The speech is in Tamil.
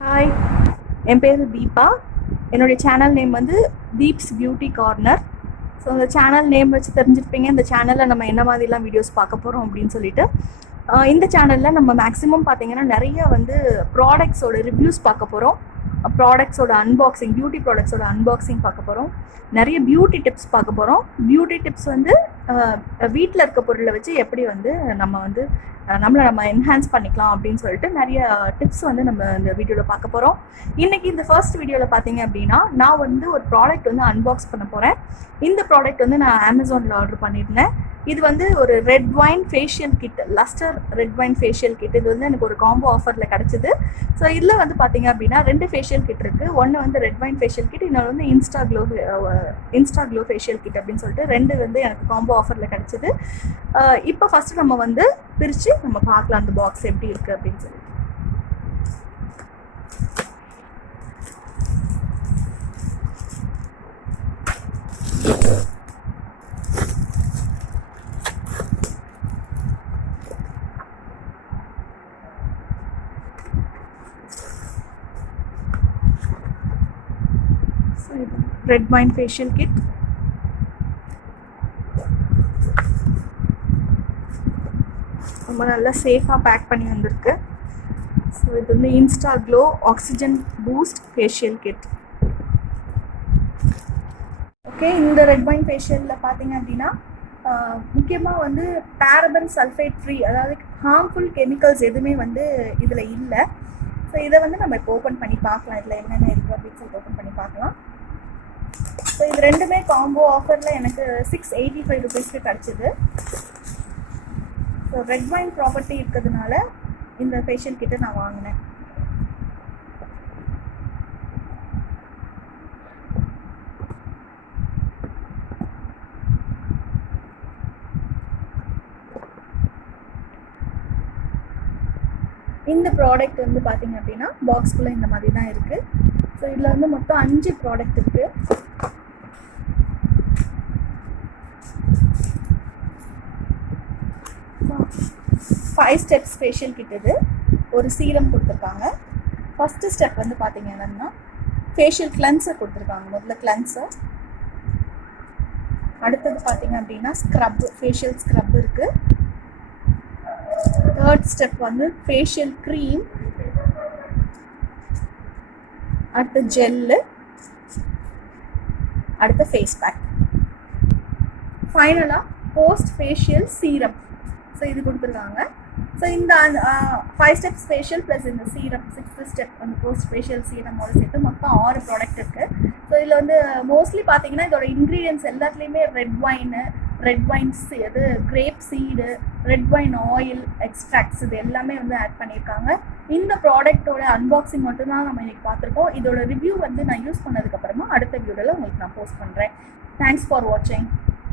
ஹாய், என் பேர் தீபா. என்னுடைய சேனல் நேம் வந்து தீப்ஸ் பியூட்டி கார்னர். ஸோ அந்த சேனல் நேம் வச்சு தெரிஞ்சிருப்பீங்க இந்த சேனலில் நம்ம என்ன மாதிரிலாம் வீடியோஸ் பார்க்க போகிறோம் அப்படின்னு சொல்லிட்டு. இந்த சேனலில் நம்ம மேக்ஸிமம் பார்த்தீங்கன்னா நிறைய வந்து ப்ராடக்ட்ஸோட ரிவ்யூஸ் பார்க்க போகிறோம், ப்ராடக்ட்ஸோட அன்பாக்சிங், பியூட்டி ப்ராடக்ட்ஸோட அன்பாக்சிங் பார்க்க போகிறோம், நிறைய பியூட்டி டிப்ஸ் பார்க்க போகிறோம். பியூட்டி டிப்ஸ் வந்து வீட்டில் இருக்க பொருளை வச்சு எப்படி வந்து நம்ம என்ஹான்ஸ் பண்ணிக்கலாம் அப்படின்னு சொல்லிட்டு நிறைய டிப்ஸ் வந்து நம்ம இந்த வீடியோவில் பார்க்க போகிறோம். இன்றைக்கி இந்த ஃபர்ஸ்ட் வீடியோவில் பார்த்தீங்க அப்படின்னா நான் வந்து ஒரு ப்ராடக்ட் வந்து அன்பாக்ஸ் பண்ண போகிறேன். இந்த ப்ராடக்ட் வந்து நான் அமேசானில் ஆர்டர் பண்ணியிருந்தேன். இது வந்து ஒரு red wine facial kit, Luster red wine facial kit. இது வந்து எனக்கு ஒரு காம்போ ஆஃபரில் கிடச்சிது. ஸோ இதில் வந்து பார்த்தீங்க அப்படின்னா 2 ஃபேஷியல் கிட் இருக்குது. ஒன்று வந்து ரெட் வைன் ஃபேஷியல் கிட், இன்னொன்று வந்து இன்ஸ்டா க்ளோ ஃபேஷியல் கிட் அப்படின்னு சொல்லிட்டு 2 வந்து எனக்கு காம்போ ஆஃபரில் கிடச்சிது. இப்போ ஃபஸ்ட்டு நம்ம வந்து பிரித்து நம்ம பார்க்கலாம் அந்த பாக்ஸ் எப்படி இருக்குது அப்படின்னு சொல்லிட்டு. Red wine facial kit. ரொம்ப நல்லா சேஃபாக பேக் பண்ணி வந்திருக்கு. ஸோ இது வந்து Insta Glow oxygen boost facial kit. Okay, இந்த ரெட் வைன் ஃபேஷியலில் பார்த்தீங்க அப்படின்னா முக்கியமாக வந்து பேரபன் சல்ஃபேட் ஃப்ரீ, அதாவது ஹார்ம்ஃபுல் கெமிக்கல்ஸ் எதுவுமே வந்து இதில் இல்லை. ஸோ இதை வந்து நம்ம இப்போ ஓப்பன் பண்ணி பார்க்கலாம், இதில் என்னென்ன இருக்குது அப்படின்னு சொல்லிட்டு ஓப்பன் பண்ணி பார்க்கலாம். ஸோ இது ரெண்டுமே காம்போ ஆஃபரில் எனக்கு 685 ருபீஸ்க்கு கிடச்சிது. ஸோ ரெட் வைன் ப்ராப்பர்ட்டி இருக்கிறதுனால இந்த ஃபேஷியல் கிட்ட நான் வாங்கினேன். இந்த ப்ராடக்ட் வந்து பார்த்தீங்க அப்படின்னா பாக்ஸ்குள்ளே இந்த மாதிரி தான் இருக்குது. ஸோ இதில் வந்து மொத்தம் 5 ப்ராடக்ட் இருக்குது. 5 ஸ்டெப்ஸ் ஃபேஷியல் கிட். இது ஒரு சீரம் கொடுத்துருக்காங்க. ஃபஸ்ட்டு ஸ்டெப் வந்து பார்த்தீங்கன்னா ஃபேஷியல் கிளென்சர் கொடுத்துருக்காங்க. முதல்ல கிளென்சர், அடுத்தது பார்த்தீங்க அப்படின்னா ஸ்க்ரப், ஃபேஷியல் ஸ்க்ரப் இருக்குது. தேர்ட் ஸ்டெப் வந்து ஃபேஷியல் க்ரீம், அடுத்து ஜெல்லு, அடுத்த ஃபேஸ் பேக், ஃபைனலாக போஸ்ட் ஃபேஷியல் சீரம். ஸோ இது கொடுத்துருக்காங்க. ஸோ இந்த 5 ஸ்டெப்ஸ் ஃபேஷியல் ப்ளஸ் இந்த சீரம் 6th ஸ்டெப் வந்து போஸ்ட் ஃபேஷியல் சீரமோட சேர்த்து மொத்தம் 6 ப்ராடக்ட் இருக்குது. ஸோ இதில் வந்து மோஸ்ட்லி பார்த்தீங்கன்னா இதோட இன்க்ரீடியன்ஸ் எல்லாத்துலேயுமே ரெட் வைன் இது grape seed, red wine oil extracts, இது எல்லாமே வந்து ஆட் பண்ணியிருக்காங்க. இந்த ப்ராடக்ட்டோட அன்பாக்சிங் மட்டும்தான் நம்ம இன்றைக்கி பார்த்துருக்கோம். இதோட ரிவ்யூ வந்து நான் யூஸ் பண்ணதுக்கப்புறமா அடுத்த வீடியோவில் உங்களுக்கு நான் போஸ்ட் பண்ணுறேன். தேங்க்ஸ் ஃபார் வாட்சிங்.